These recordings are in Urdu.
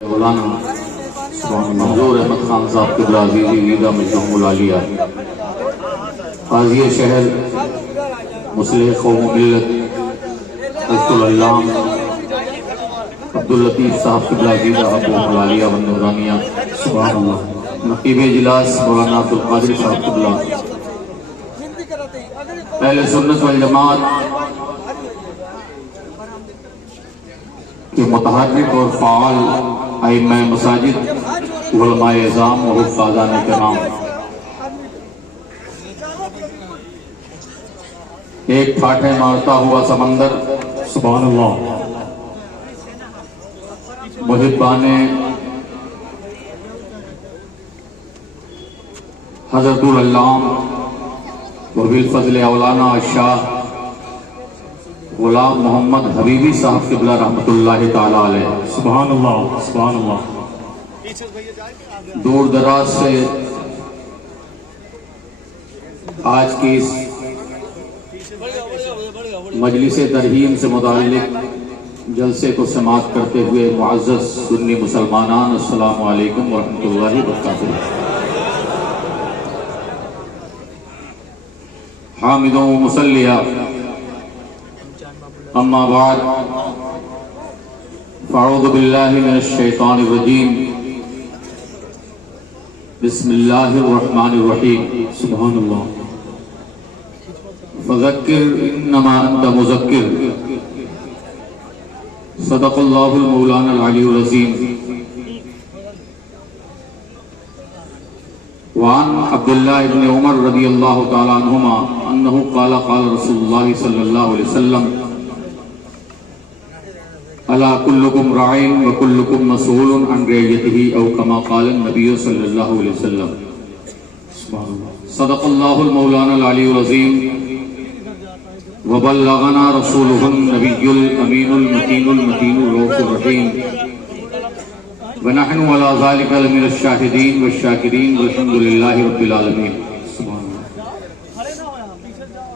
مولانا منظور احمد خان صاحب قبلہ عزیزی ویدہ مجدوم العالیہ قاضی شہر مصلح قوم و ملت حضرت العلام عبداللطیف صاحب قبلہ عزیزہ ابو العالیہ و نورانیہ سبحان اللہ نقیب اجلاس مولانا عبدالقادر صاحب قبلہ اہل سنت والجماعت کہ متحرک اور فعال ائمہ مساجد علماء اعظام اور حفاظان کرام، ایک پھاٹے مارتا ہوا سمندر سبحان اللہ، محبان حضرت العلام وبالفضل اولانا الشاہ غلام محمد حبیبی صاحب قبلہ رحمت اللہ تعالی علیہ سبحان اللہ سبحان اللہ، دور دراز سے آج کی اس مجلس ترحیم سے متعلق جلسے کو سماعت کرتے ہوئے معزز سنی مسلمانان، السلام علیکم ورحمۃ اللہ وبرکاتہ۔ حامدوں و مسلیہ، اما بعد فاعوذ باللہ من الشیطان الرجیم، بسم اللہ الرحمن الرحیم، سبحان اللہ، فذکر انما انت مذکر، صدق اللہ المولانا العلی العظیم۔ وعن عبداللہ ابن عمر رضی اللہ تعالی عنہما انہ قال قال رسول اللہ صلی اللہ علیہ وسلم الا کلکم راعٍ وکلکم مسئول عن رعیتہ او کما قال النبی صلی اللہ علیہ وسلم۔ صدق اللہ المولانا العلی العظیم وبلغنا رسولہ النبی الامین المتین المتین الرؤوف الرحیم ونحن علی ذلک لمن الشاہدین والشاکرین والحمد للہ رب العالمین۔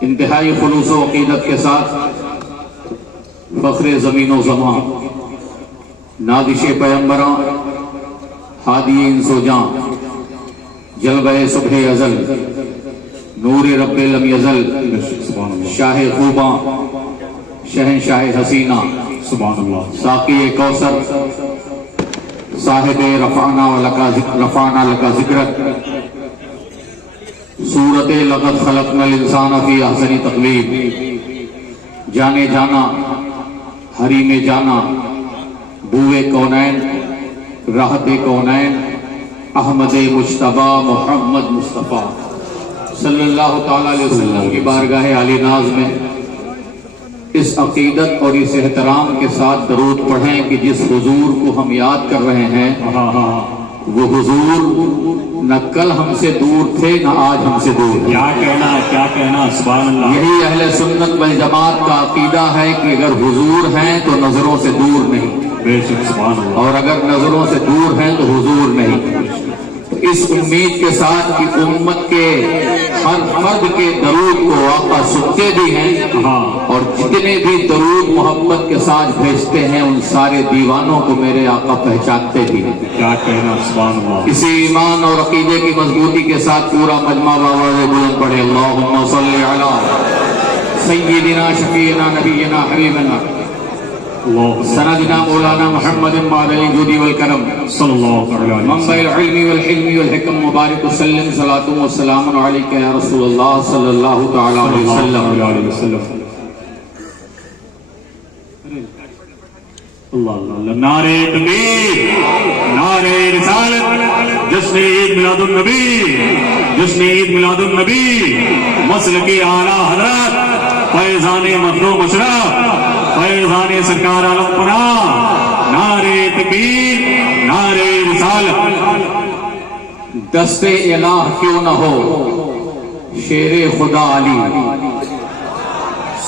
انتہائی خلوص و عقیدت کے ساتھ فخر زمین و زمان، نادش پیمبراں، ہادی انس و جاں، جلوہ صبح ازل، نور رب لم یزل، شاہ خوباں، شہنشاہ حسینہ، سبحان اللہ، ساقی کوثر، صاحب رفعنا لک ذکرک، صورت لقد خلقنا الانسان فی احسن تقویم، جانے جانا، حریم جانا، بوئے کونین، راحت کونین، احمد مجتبی محمد مصطفیٰ صلی اللہ تعالی علیہ وسلم کی بارگاہ عالی ناز میں اس عقیدت اور اس احترام کے ساتھ درود پڑھیں کہ جس حضور کو ہم یاد کر رہے ہیں وہ حضور نہ کل ہم سے دور تھے نہ آج ہم سے دور۔ کیا کہنا، سبحان اللہ۔ یہی اہل سنت والجماعت کا عقیدہ ہے کہ اگر حضور ہیں تو نظروں سے دور نہیں، بے شک سبحان اللہ، اور اگر نظروں سے دور ہیں تو حضور نہیں۔ اس امید کے ساتھ کہ امت کے ہر فرد کے درود کو آقا سنتے بھی ہیں اور جتنے بھی درود محبت کے ساتھ بھیجتے ہیں ان سارے دیوانوں کو میرے آقا پہچانتے بھی ہیں۔ کیا کہنا، سبحان اللہ۔ اسی ایمان اور عقیدے کی مضبوطی کے ساتھ پورا مجمع بآواز بلند پڑھے اللہم صلی علی سیدنا شفیعنا نبینا حبیبنا سندنا مولانا محمد معدن الجود والکرم صلی اللہ علیہ وسلم، منبع العلم والحلم والحکم مبارک وسلم صلاۃ وسلام علیک یا رسول اللہ صلی اللہ تعالی علیہ وسلم۔ اللہ اللہ، نعرہ تکبیر، نعرہ رسالت، جشن عید میلاد النبی، جشن عید میلاد النبی، مسلکی اعلیٰ حضرت فیضان مطلوب مشرف، فیضان سرکار عالم پناہ، نعرہ تکبیر، نعرہ رسالت۔ دست الہ کیوں نہ ہو شیر خدا علی،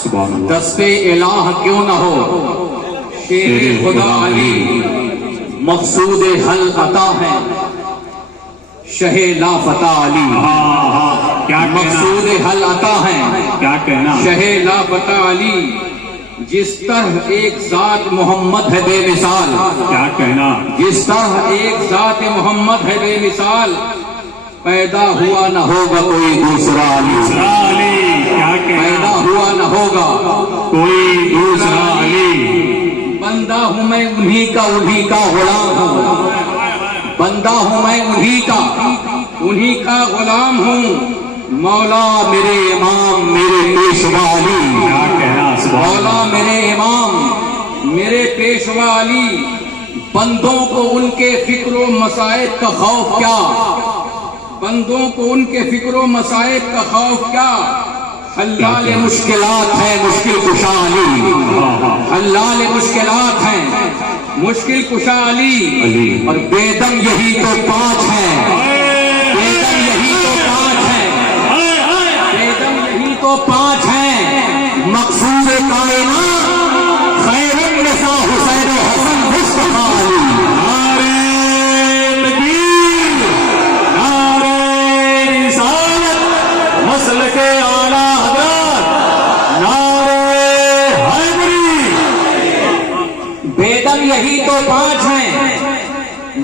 سبحان اللہ، دست الہ کیوں نہ ہو شیر خدا علی، مقصود حل عطا ہے شہ لا فتح علی، کیا مقصود حل عطا ہے کیا کہنا، شہ لا فتح علی، جس طرح ایک ذات محمد ہے بے مثال، کیا کہنا، جس طرح ایک ذات محمد ہے بے مثال، پیدا ہوا نہ ہوگا کوئی دوسرا علی، علی کیا پیدا کہنا، ہوا نہ ہوگا کوئی دوسرا علی، بندہ ہوں میں انہی کا غلام ہوں، بندہ ہوں میں انہی کا غلام ہوں، مولا میرے امام میرے پیشوا علی، کیا کہنا، سبحان مولا میرے امام میرے پیشوا علی، بندوں کو ان کے فکر و مصائب کا خوف کیا، بندوں کو ان کے فکر و مصائب کا خوف کیا، حلال مشکلات ہے مشکل کشا علی، حلال مشکلات ہیں مشکل کشا علی، اور بیدم یہی تو پانچ ہیں، بیدم یہی تو پانچ ہیں، بیدم یہی تو پانچ ہیں، مقصود کائنات خیر النساء حسین و حسن مصطفیٰ علی، نعرہ تکبیر، نعرہ رسالت، مسلک اعلیٰ حضرت، نعرہ حیدری، بیدم یہی تو پانچ ہیں،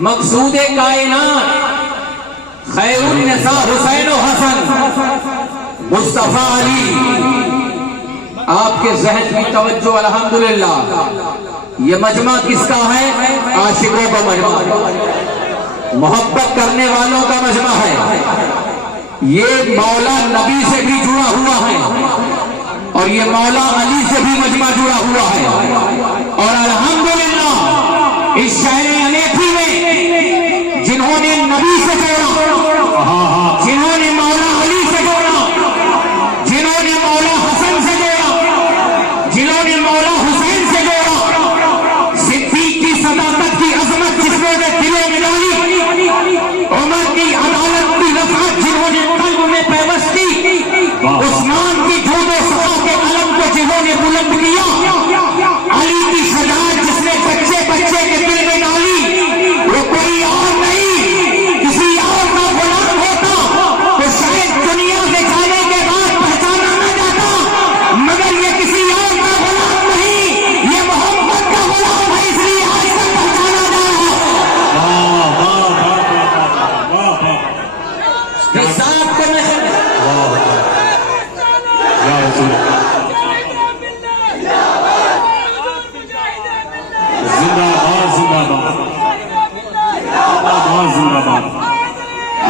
مقصود کائنات خیر النساء حسین و حسن مصطفیٰ علی۔ آپ کے ذہن کی توجہ الحمدللہ، یہ مجمع کس کا ہے؟ عاشقوں کا مجمع، محبت کرنے والوں کا مجمع ہے، یہ مولا نبی سے بھی جڑا ہوا ہے اور یہ مولا علی سے بھی مجمع جڑا ہوا ہے، اور الحمدللہ اس شہر انیٹھی میں جنہوں نے نبی سے جوڑا، جنہوں نے مولا علی سے جوڑا، جنہوں نے مولا حسن سے جوڑا، جنہوں نے مولا حسین سے جوڑا، صدیق کی صداقت کی عظمت جس نے دلوں میں ڈالی، عمر کی عدالت کی رفعت جنہوں نے قلب میں پیوست کی، عثمان کی جھوٹ و صفا کے علم کو جنہوں نے بلند کیا، علی کی شجاعت جس نے بچے بچے کے دل میں ڈالی، وہ کوئی اور نہیں کسی اور کا غلام ہوتا تو شاید دنیا سے جانے کے بعد پہچانا نہ جاتا، مگر یہ کسی اور کا غلام نہیں، یہ محمد کا غلام ہے، اس لیے آج تک پہچانا جا رہا ہے۔ یہ ساتھ کو میں یا رسول زندہ باد، زندہ باد، زندہ باد،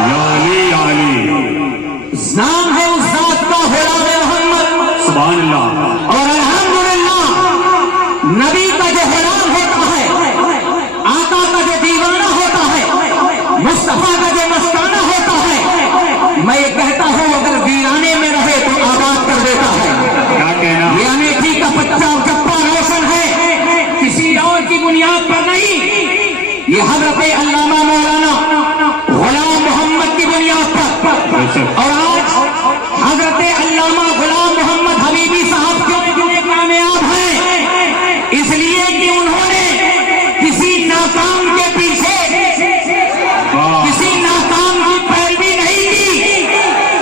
یا علی، یا علی، نام ہے اس ذات کا غلام محمد، سبحان اللہ، اور الحمدللہ نبی کا جو غلام ہوتا ہے، آقا کا جو دیوانہ ہوتا ہے، مصطفیٰ کا جو مستانہ ہوتا ہے، میں یہ کہتا ہوں اگر ویرانے میں رہے تو آباد کر دیتا ہے۔ کیا کہنا، یہ انیٹھی کا پچا چپا روشن ہے، کسی اور کی بنیاد پر نہیں، یہ حضرت علامہ مولانا غلام محمد کی بنیاد پر، اور آج حضرت علامہ غلام محمد حبیبی صاحب کیوں کامیاب ہیں؟ اس لیے کہ انہوں نے کسی ناکام کے پیچھے کسی ناکام کی پیروی نہیں کی،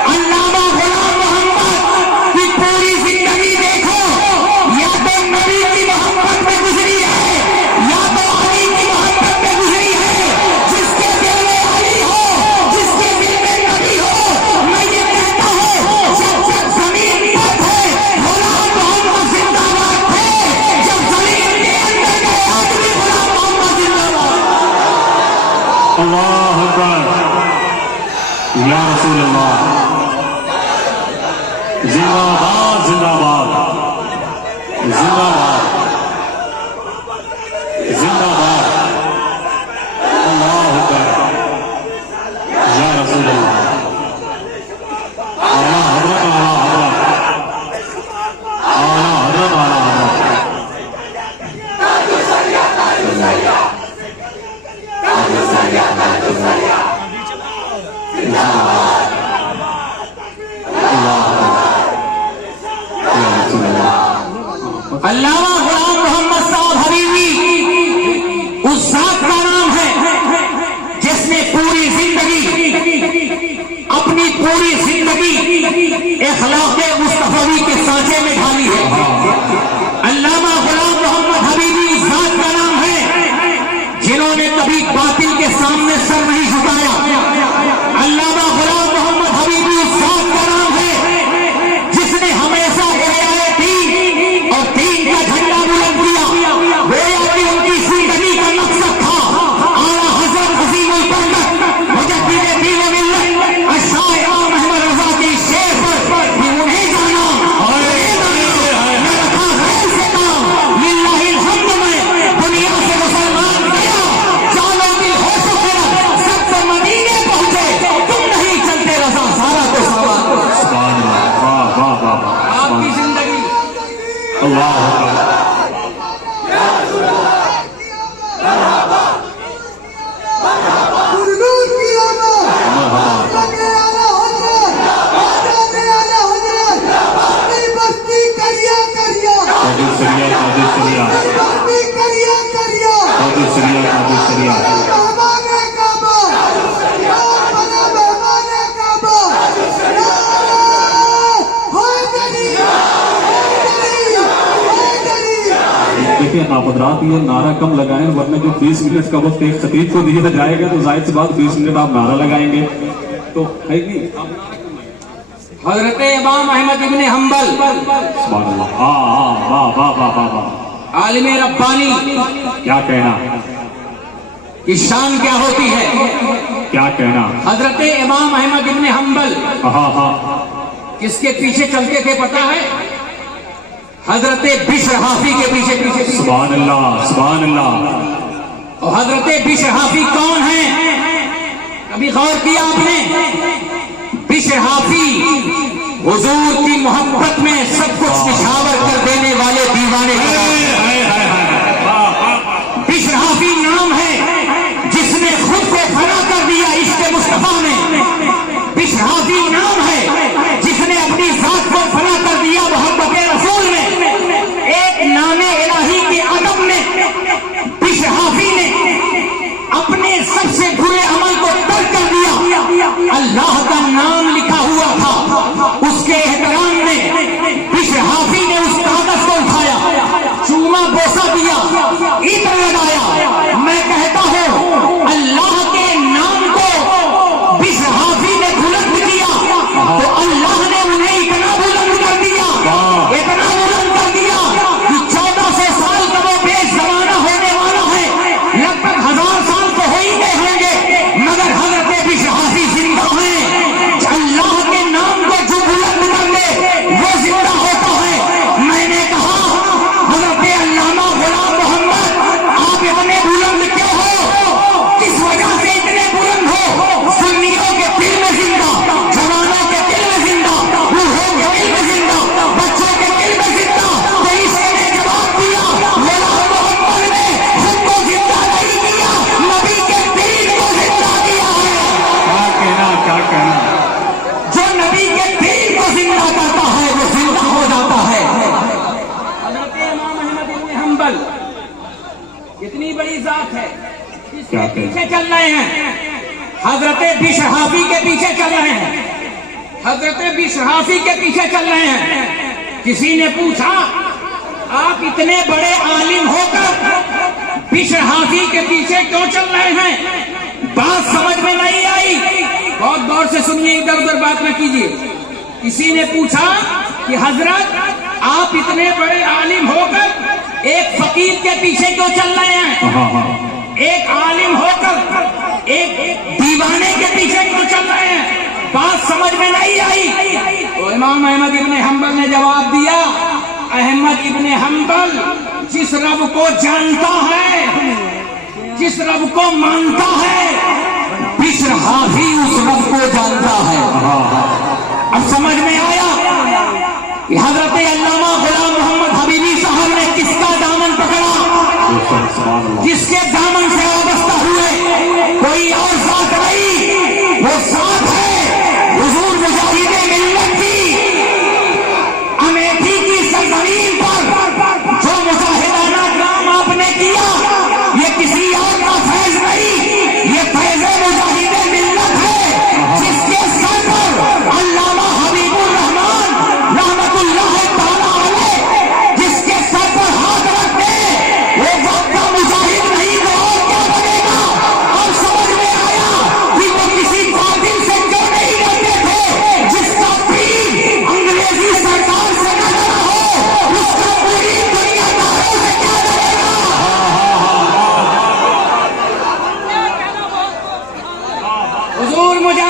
علامہ غلام محمد کی پوری زندگی دیکھو، یا تو نبی کی محبت میں گزری ہے یا تو علی کی محبت میں گزری ہے، جس کے دل میں علی ہو، جس کے دل میں نبی ہو، میں یہ کہتا ہوں جب تک زمین پر ہے غلام محمد زندہ باد ہے، جب زمین کے اندر گئے آدمی غلام محمد زندہ باد۔ اللہ اکبر، یا رسول اللہ، زندہ باد، زندہ باد، زندہ باد، زندہ باد، اللہ اکبر، یا رسول اللہ، اعلیٰ حضرت، اعلیٰ حضرت، اعلیٰ حضرت، اعلیٰ علامہ غلام محمد صاحب حبیبی اس ذات کا نام ہے جس نے پوری زندگی اپنی پوری زندگی اخلاق مصطفی کے سانچے میں ڈالی ہے۔ اللہ باطل کے سامنے سر نہیں جھکایا. علامہ غلام محمد حبیبی اس ذات کا نام ہے جس نے ہمیشہ احیاء دین اور دین کا جھنڈا بلند کیا. گویا کہ ان کی زندگی کا مقصد تھا اعلیٰ حضرت عظیم البرکت مجدد دین و ملت الشاہ امام احمد رضا کی شعر پر کہ انہیں جانا نہ رکھا غیر سے کام. للہ الحمد میں دنیا سے مسلمان گیا. چالو دل ہوش و خرد سب تو مدینے پہنچے. تم نہیں چلتے رضا سارا کو سامان. سبحان اللہ. واہ واہ واہ. آپ کی زندگی اللہ اکبر. قادر سریا قادر سریا قادر سریا قادر سریا. دیکھیں آپ حضرات یہ نعرہ کم لگائیں ورنہ جو 20 منٹ کا وقت ایک خطیب کو دیا جائے گا تو ظاہر سی بات 20 منٹ آپ نعرہ لگائیں گے تو ہے نہیں. حضرت امام احمد ابن حنبل سبحان اللہ. واہ واہ واہ واہ واہ واہ. عالم ربانی کیا کہنا کی شان کیا ہوتی ہے. کیا کہنا. حضرت امام احمد ابن حنبل ہاں ہاں. کس کے پیچھے چلتے تھے پتا ہے؟ حضرت بشر حافی کے پیچھے. سبحان اللہ سبحان اللہ. اور حضرت بشر حافی کون ہیں؟ کبھی غور کیا آپ نے؟ بشر حافی حضور کی محبت میں سب کچھ نچھاور کر دینے والے دیوانے. بشر حافی نام ہے جس نے خود کو فنا کر دیا عشق مصطفیٰ میں. بشر حافی نام ہے جس نے اپنی ذات کو فنا کر دیا محبت رسول میں. ایک نام الہی کے ادب میں بشر حافی نے اپنے سب سے برے عمل کو ترک کر دیا. اللہ کا نام لکھا ہوا تھا اس کے احترام میں بشر حافی نے اس کاغذ کو اٹھایا, چوما بوسا دیا, عطر لگایا. میں کہتا ہوں اللہ کے نام کو بشر حافی نے بلند کیا تو اللہ نے انہیں اتنا بلند کر دیا, اتنا بلند کر دیا کہ 1400 سال کا وہ بیش زمانہ ہونے والا ہے. لگ بھگ 1000 سال تو ہو ہی گئے ہوں گے مگر حضرت بشر حافی زندہ ہیں. اللہ کے نام کو جو بلند کر دے وہ زندہ ہوتا ہے. میں نے کہا حضرت علامہ غلام محمد آپ اتنے بلند کیوں ہو؟ کس وجہ سے اتنے بلند ہو؟ سنیوں کے دل میں زندہ, جوانوں کے دل میں زندہ, بوڑھوں کے دل میں زندہ, بچوں کے دل میں زندہ. تو اس نے جواب دیا غلام محمد نے خود کو زندہ نہیں کیا, نبی کے دین کو زندہ کیا ہے. کیا کہنا. جو نبی کے دین کو زندہ کرتا ہے وہ زندہ ہو جاتا ہے. حضرت امام احمد ابن حنبل کتنی بڑی ذات ہے, اس کے پیچھے چل رہے ہیں. حضرت بشر حافی کے پیچھے چل رہے ہیں. حضرت بشر حافی کے پیچھے چل رہے ہیں. کسی نے پوچھا آپ اتنے بڑے عالم ہو کر بشر حافی کے پیچھے کیوں چل رہے ہیں؟ بات سمجھ میں نہیں آئی. بہت غور سے سنیے, ادھر ادھر بات نہ کیجیے. کسی نے پوچھا کہ حضرت آپ اتنے بڑے عالم ہو کر ایک فقیر کے پیچھے کیوں چل رہے ہیں؟ ایک عالم ہو کر ایک دیوانے کے پیچھے کیوں چل رہے ہیں؟ بات سمجھ میں نہیں آئی. تو امام احمد ابن حنبل نے جواب دیا احمد ابن حنبل جس رب کو جانتا ہے, جس رب کو مانتا ہے, بشر حافی اس رب کو جانتا ہے. اب سمجھ میں آیا کہ حضرت علامہ غلام محمد حبیبی صاحب نے کس کا دامن پکڑا, جس کے دامن سے وابستہ ہوئے کوئی اور ذات نہیں, وہ ذات ہے حضور مجاہد ملت کی امیٹھی کی سرزمین پر جو مجاہدانہ کام آپ نے کیا. یہ کسی اور کا فیض نہیں, یہ فیض مجاہد ملت ہے جس کے سر پر علامہ حبیب الرحمان رحمت اللہ تعالی علیہ جس کے سر پر ہاتھ رکھتے وہ وقت کا مجاہد نہیں تو اور کیا بنے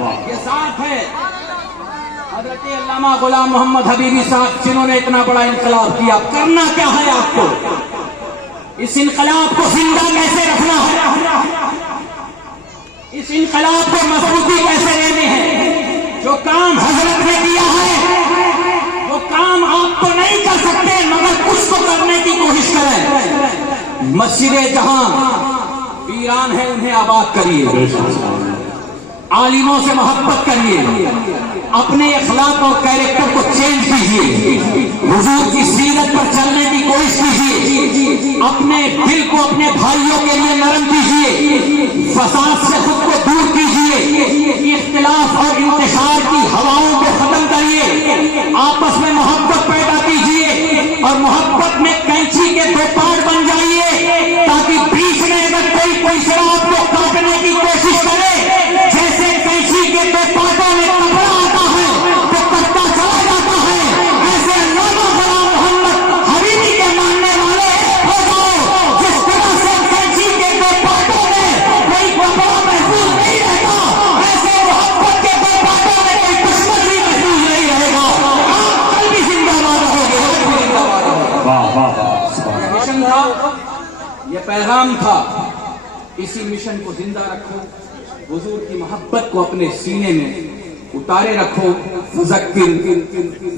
یہ ذات ہے حضرت علامہ غلام محمد حبیبی صاحب، جنہوں نے اتنا بڑا انقلاب کیا. کرنا کیا ہے آپ کو؟ اس انقلاب کو زندہ کیسے رکھنا ہے؟ اس انقلاب کو مضبوطی کیسے دینی ہے؟ جو کام حضرت نے کیا ہے وہ کام آپ تو نہیں کر سکتے، مگر کچھ تو کرنے کی کوشش کریں. مسجد جہاں ویران ہے انہیں آباد کریے، عالموں سے محبت کریے، اپنے اخلاق اور کیریکٹر کو چینج کیجیے، حضور کی سیرت پر چلنے کی کوشش کیجیے، اپنے دل کو اپنے بھائیوں کے لیے نرم کیجیے، فساد سے خود کو دور کیجیے، اختلاف اور انتشار کی ہواؤں کو ختم کریے، آپس میں محبت پیدا کیجیے اور محبت میں کینچی کے دو پارٹ بن جائیے، تاکہ بیچ میں اگر کوئی شراب کو کاٹنے کی کوشش کرے، جیسے کینچی کے دو پارٹوں میں کپڑا آتا ہے تو کٹتا چلا جاتا ہے، ایسے علامہ غلام محمد حبیبی کے ماننے والے ہو جاؤ. جس طرح سے کینچی کے دو پارٹوں میں کوئی کپڑا محفوظ نہیں رہتا، ایسے محبت کے دو پارٹوں میں کوئی دشمن بھی محفوظ نہیں رہے گا. آپ کل بھی زندہ باد رہو گے. مشن تھا، یہ پیغام تھا، اسی مشن کو زندہ رکھو، حضور کی محبت کو اپنے سینے میں اتارے رکھو. فذکر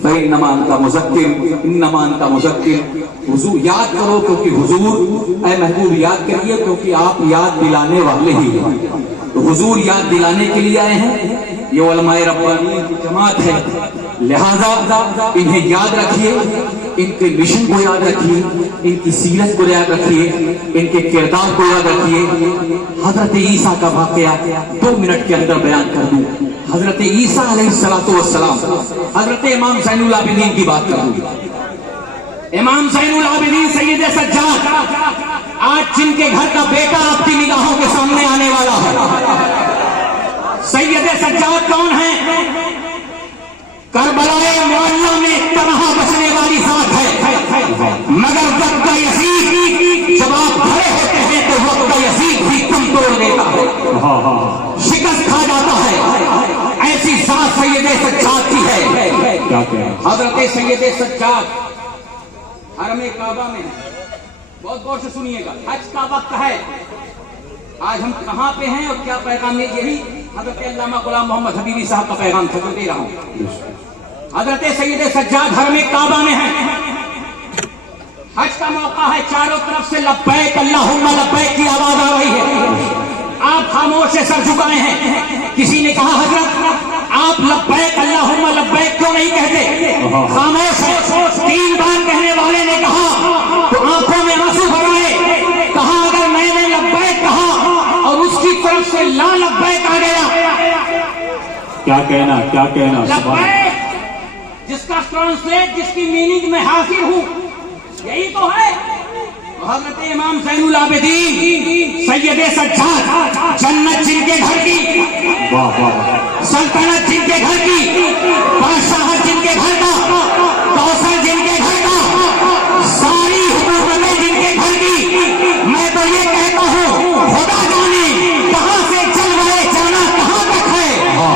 فإنما انت مذکر، انما انت مذکر. حضور یاد کرو کیونکہ حضور، اے محبوب یاد کریے کیونکہ آپ یاد دلانے والے ہی ہیں. تو حضور یاد دلانے کے لیے آئے ہیں. یہ علماء ربانیین کی جماعت ہے، لہذا انہیں یاد رکھیے، ان کے مشن کو یاد رکھیے، ان کی سیرت کو یاد رکھیے، ان کے کردار کو یاد رکھیے. حضرت عیسیٰ کا واقعہ 2 منٹ کے اندر بیان کر دوں. حضرت عیسیٰ علیہ السلام، حضرت امام زین العابدین کی بات کروں. امام زین العابدین سید سجاد، آج جن کے گھر کا بیٹا آپ کی نگاہوں کے سامنے آنے والا ہے. سید سجاد کون ہے؟ کربلائے معلیٰ میں تنہا بچنے والی ذات ہے، مگر وقت کا یزید جب آپ کھڑے ہوتے ہیں تو وقت کا یزید بھی کم توڑ دیتا ہے، شکست کھا جاتا ہے. ایسی ذات سید سجاد کی ہے. حضرت سید سجاد حرم کعبہ میں ہے. بہت غور سے سنیے گا، حج کا وقت ہے. آج ہم کہاں پہ ہیں اور کیا پیغام ہے؟ یہی حضرت علامہ غلام محمد حبیبی صاحب کا پیغام تھا جو دے رہا ہوں. حضرت سید سجاد حرم کعبہ میں ہیں. حج کا موقع ہے، چاروں طرف سے لبیک اللہم لبیک کی آواز آ رہی ہے. آپ خاموش سے سر جھکائے ہیں. کسی نے کہا حضرت آپ لبیک اللہم لبیک کیوں نہیں کہتے؟ خاموش ہے. 3 بار کہنے والے نے کہا تو آنکھوں میں آنسو بھرائے. کہا اگر میں نے لبیک کہا اور اس کی طرف سے لا لبیک آ گیا، کیا کہنا، کیا کہنا. لبیک جس کا ٹرانسلیٹ، جس کی میننگ میں حاصل ہوں، یہی تو ہے. حضرت امام زین العابدین سید سجاد، جنت جن کے گھر کی، سلطنت جن کے گھر کی، بادشاہ جن کے گھر کا، کوثر جن کے گھر کا، ساری حکومتیں جن کے گھر کی. میں تو یہ کہتا ہوں خدا جانے کہاں سے چل رہے جانا کہاں تک ہے،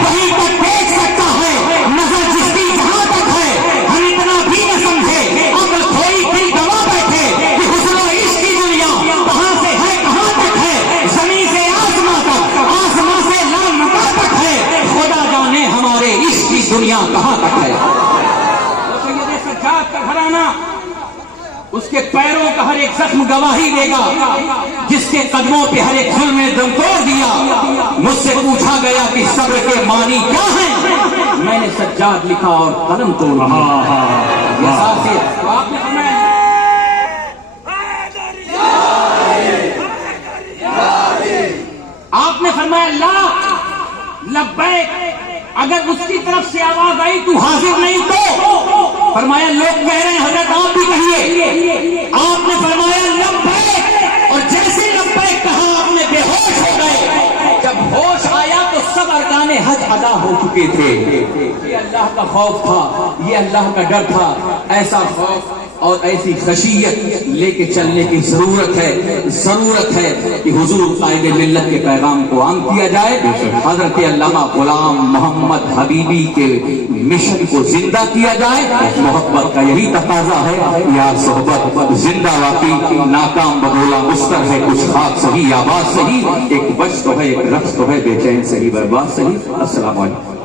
وہیں تک دیکھ سکتا ہے نظر جس کی جہاں تک ہے. ہم اتنا بھی نہ سمجھے، اب تھوڑی دل گوا بیٹھے کہ حسن و عشق کی دنیا کہاں سے ہے کہاں تک ہے، زمین سے آسمان تک، آسمان سے لال مکان تک ہے. خدا جانے ہمارے عشق کی دنیا کہاں تک ہے. سید سجاد کا گھرانہ، اس کے پیروں کا ہر ایک زخم گواہی دے گا. جس کے قدموں پہ ہر ایک ظلم نے دم توڑ دیا. مجھ سے پوچھا گیا کہ صبر کے معنی کیا ہیں، میں نے سجاد لکھا اور قلم توڑ دیا. یہ ساتھ آپ نے فرمایا، آپ نے فرمایا لا لبیک. اگر اس کی طرف سے آواز آئی تو حاضر نہیں تو فرمایا لوگ کہہ رہے ہیں حضرت آپ بھی کہیے. آپ نے فرمایا لبیک، اور جیسے لبیک کہا آپ نے بے ہوش ہو گئے. جب ہوش آیا تو سب ارکان حج ادا ہو چکے تھے. یہ اللہ کا خوف تھا، یہ اللہ کا ڈر تھا. ایسا خوف اور ایسی خشیت لے کے چلنے کی ضرورت ہے کہ حضور قائد ملت کے پیغام کو عام کیا جائے، حضرت علامہ غلام محمد حبیبی کے مشن کو زندہ کیا جائے۔ محبت کا یہی تقاضا ہے، یا صحبت زندہ واقعی ناکام بدولا مستر ہے، کچھ خاک صحیح آواز صحیح، ایک بش تو ہے، ایک رقص تو ہے، بے چین صحیح برباد صحیح۔ السلام علیکم۔